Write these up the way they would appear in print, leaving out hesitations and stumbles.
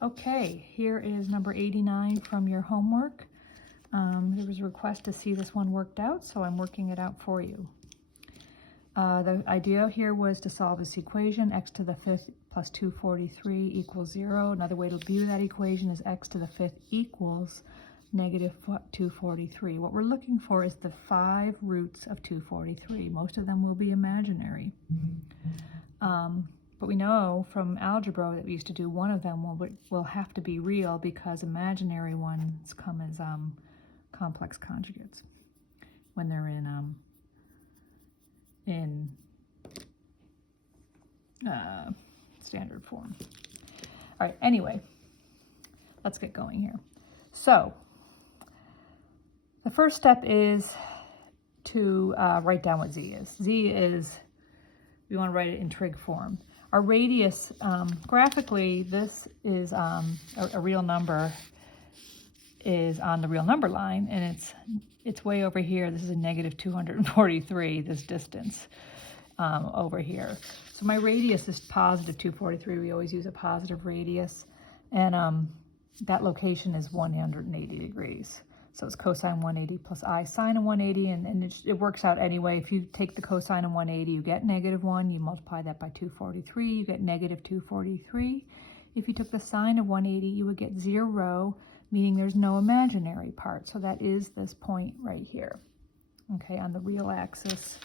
Okay, here is number 89 from your homework. There was a request to see this one worked out, so I'm working it out for you. The idea here was to solve this equation, x to the 5th plus 243 equals 0. Another way to view that equation is x to the 5th equals negative 243. What we're looking for is the 5 roots of 243. Most of them will be imaginary. But we know from algebra that we used to do, one of them will have to be real because imaginary ones come as complex conjugates when they're in standard form. All right, anyway, let's get going here. So the first step is to write down what z is. Z is, we want to write it in trig form. Our radius, graphically, this is a real number is on the real number line, and it's way over here. This is a negative 243, this distance over here. So my radius is positive 243. We always use a positive radius, and that location is 180 degrees. So it's cosine 180 plus I sine of 180, and it works out anyway. If you take the cosine of 180, you get -1. You multiply that by 243, you get negative 243. If you took the sine of 180, you would get 0, meaning there's no imaginary part. So that is this point right here, okay, on the real axis.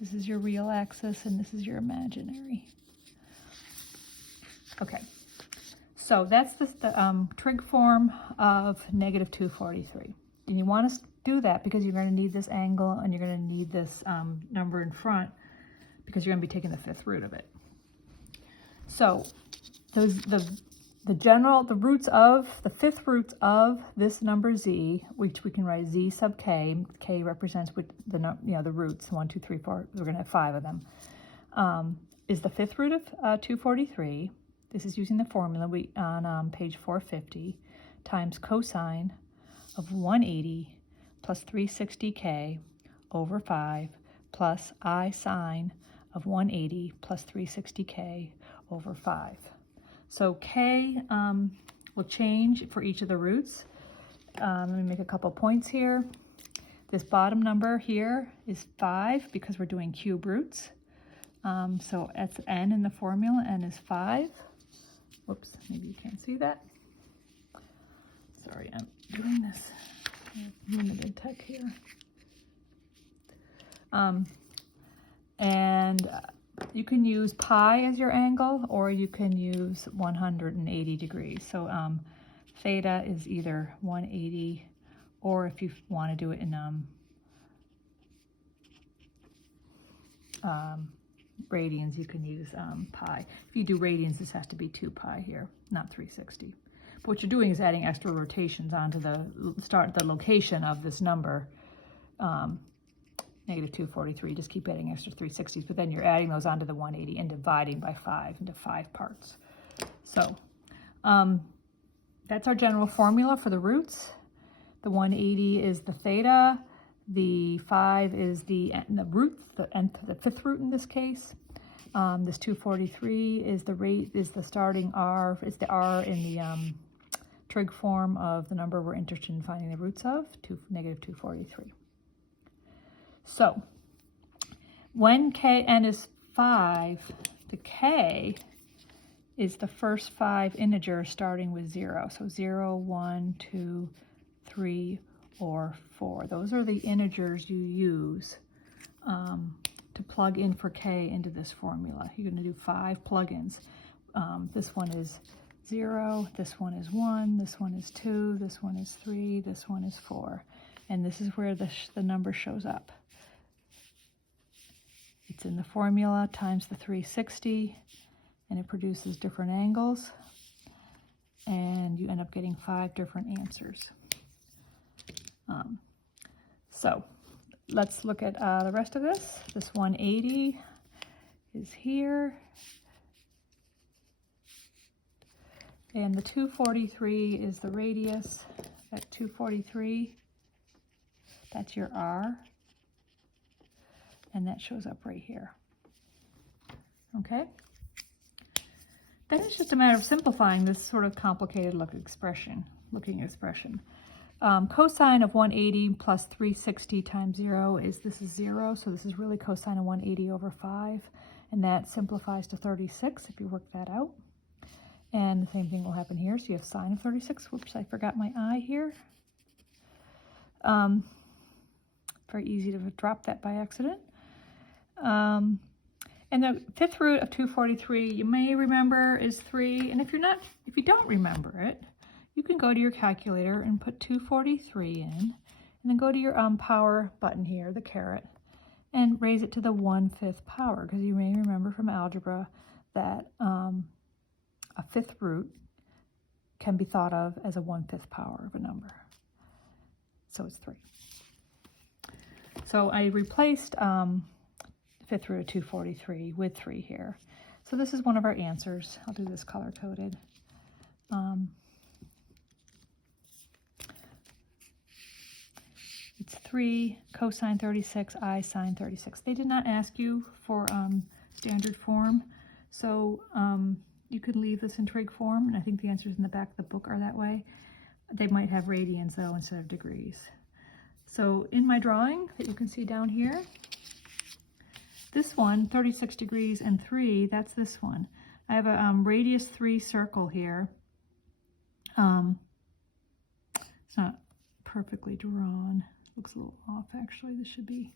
This is your real axis, and this is your imaginary. Okay. So that's the trig form of negative 243. And you want to do that because you're going to need this angle and you're going to need this number in front because you're going to be taking the 5th root of it. So those the 5th roots of this number z, which we can write z sub k. K represents the roots, 1, 2, 3, 4. We're going to have 5 of them. Is the 5th root of 243. This is using the formula on page 450 times cosine of 180 plus 360k over 5 plus I sine of 180 plus 360k over 5. So k will change for each of the roots. Let me make a couple points here. This bottom number here is 5 because we're doing cube roots. So that's n in the formula, n is 5. Whoops, maybe you can't see that. Sorry, I'm doing this limited tech here. And you can use pi as your angle, or you can use 180 degrees. So theta is either 180, or if you want to do it in radians, you can use pi. If you do radians, this has to be 2 pi here, not 360. But what you're doing is adding extra rotations onto the location of this number, negative 243. Just keep adding extra 360s, but then you're adding those onto the 180 and dividing by 5 into 5 parts. So that's our general formula for the roots. The 180 is the theta. The 5 is the root, the 5th root in this case. This 243 is the starting r, is the r in the trig form of the number we're interested in finding the roots of, negative 243. So when n is 5, the k is the first 5 integers starting with 0. So 0, 1, 2, 3, or 4. Those are the integers you use to plug in for k into this formula. You're going to do 5 plugins. This one is 0, this one is 1, this one is 2, this one is 3, this one is 4. And this is where the number shows up. It's in the formula times the 360, and it produces different angles, and you end up getting 5 different answers. So let's look at the rest of this. This 180 is here. And the 243 is the radius. That 243, that's your R. And that shows up right here. Okay? then it's just a matter of simplifying this sort of complicated looking expression. Cosine of 180 plus 360 times 0 is 0, so this is really cosine of 180 over 5, and that simplifies to 36 if you work that out. And the same thing will happen here, so you have sine of 36. Whoops, I forgot my I here. Very easy to drop that by accident. And the fifth root of 243, you may remember, is 3. And if you don't remember it, you can go to your calculator and put 243 in, and then go to your power button here, the caret, and raise it to the 1/5 power, because you may remember from algebra that a fifth root can be thought of as a 1/5 power of a number. So it's 3. So I replaced fifth root of 243 with 3 here. So this is one of our answers. I'll do this color-coded. It's 3 cosine 36, I sine 36. They did not ask you for standard form, so you could leave this in trig form, and I think the answers in the back of the book are that way. They might have radians, though, instead of degrees. So in my drawing that you can see down here, this one, 36 degrees and 3, that's this one. I have a radius 3 circle here. It's not perfectly drawn. Looks a little off, actually. This should be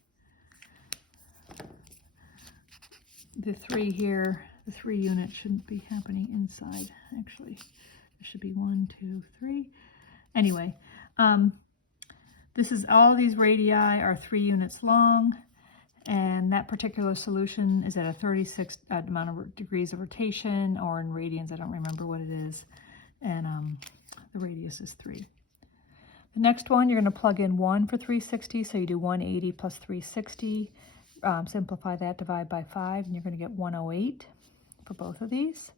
the 3 here. The 3 units shouldn't be happening inside, actually. It should be 1, 2, 3. Anyway, this is all these radii are 3 units long, and that particular solution is at a 36 amount of degrees of rotation, or in radians, I don't remember what it is, and the radius is 3. The next one, you're going to plug in 1 for 360, so you do 180 plus 360, simplify that, divide by 5, and you're going to get 108 for both of these.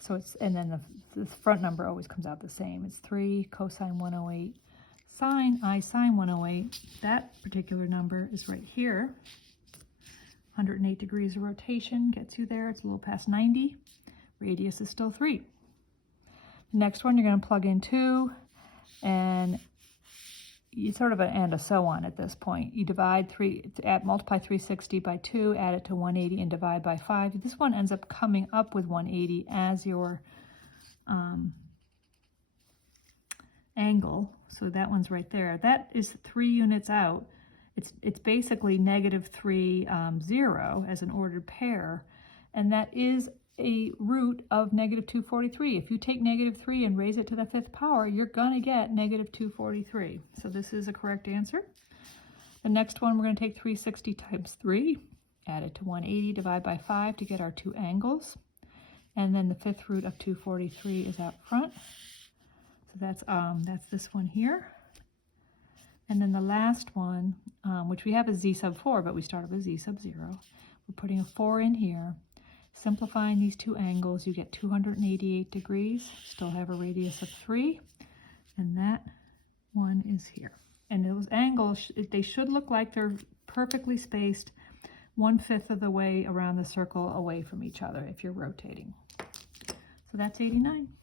So it's, and then the front number always comes out the same. It's 3 cosine 108 sine I sine 108. That particular number is right here. 108 degrees of rotation gets you there. It's a little past 90. Radius is still 3. The next one, you're going to plug in 2, and you sort of and a so on at this point. You divide multiply 360 by 2, add it to 180, and divide by 5. This one ends up coming up with 180 as your angle. So that one's right there. That is 3 units out. It's basically -3, 0 as an ordered pair, and that is a root of -243. If you take -3 and raise it to the 5th power, you're going to get -243. So this is a correct answer. The next one, we're going to take 360 times 3, add it to 180, divide by 5 to get our 2 angles. And then the 5th root of 243 is out front. So that's this one here. And then the last one, which we have as z sub 4, but we started with z sub 0. We're putting a 4 in here. Simplifying these 2 angles, you get 288 degrees, still have a radius of 3, and that one is here. And those angles, they should look like they're perfectly spaced 1/5 of the way around the circle away from each other if you're rotating. So that's 89.